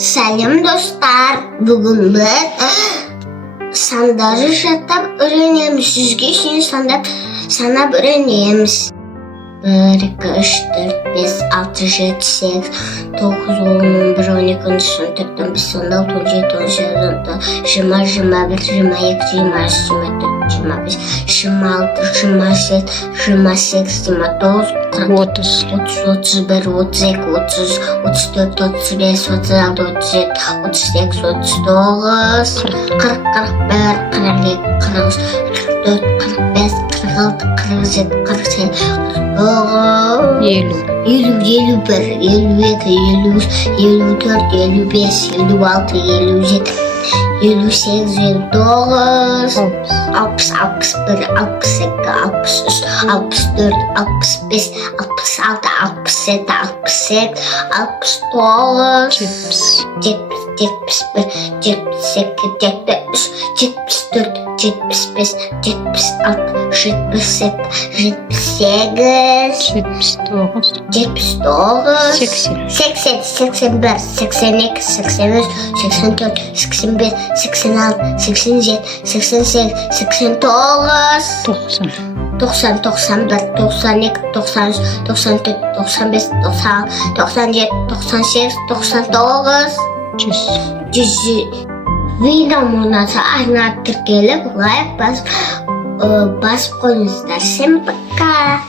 Сәлем достар, бүгін біз сандарды жаттап үйренеміз. Жүзге шейін санап үйренеміз. 1, 2, 3, 4, 5, 6, 7, 8, 9, 10, 11, 12, 13, 14, 15, 16, 17, 18, 19, 20, 21, 22, 23, 24, 25, 26, 27, 28, 29, 30, 31, 32, 33, 34, 35, 36, 37, 38, 39, 40, 41, 42, 43, 44, 45, 46, 47, 48, 51, 52, 53, 54, 55, 56, 57, 58, 59, 60, 61, 62, 63, 64, 65, 66, 67, 68, 69, 70, 71, 72, 73, 74, 75, 76, 77, 78, 79, 80, 81, 82, 83, 84, 85, 86, 87, 88, 89, 90, 91, 92, 93, 94, 95, 96, 97, 98, 99, 100. Видеоны арнап тіркеліп, лайк басып қойыңыздар. Всем пока!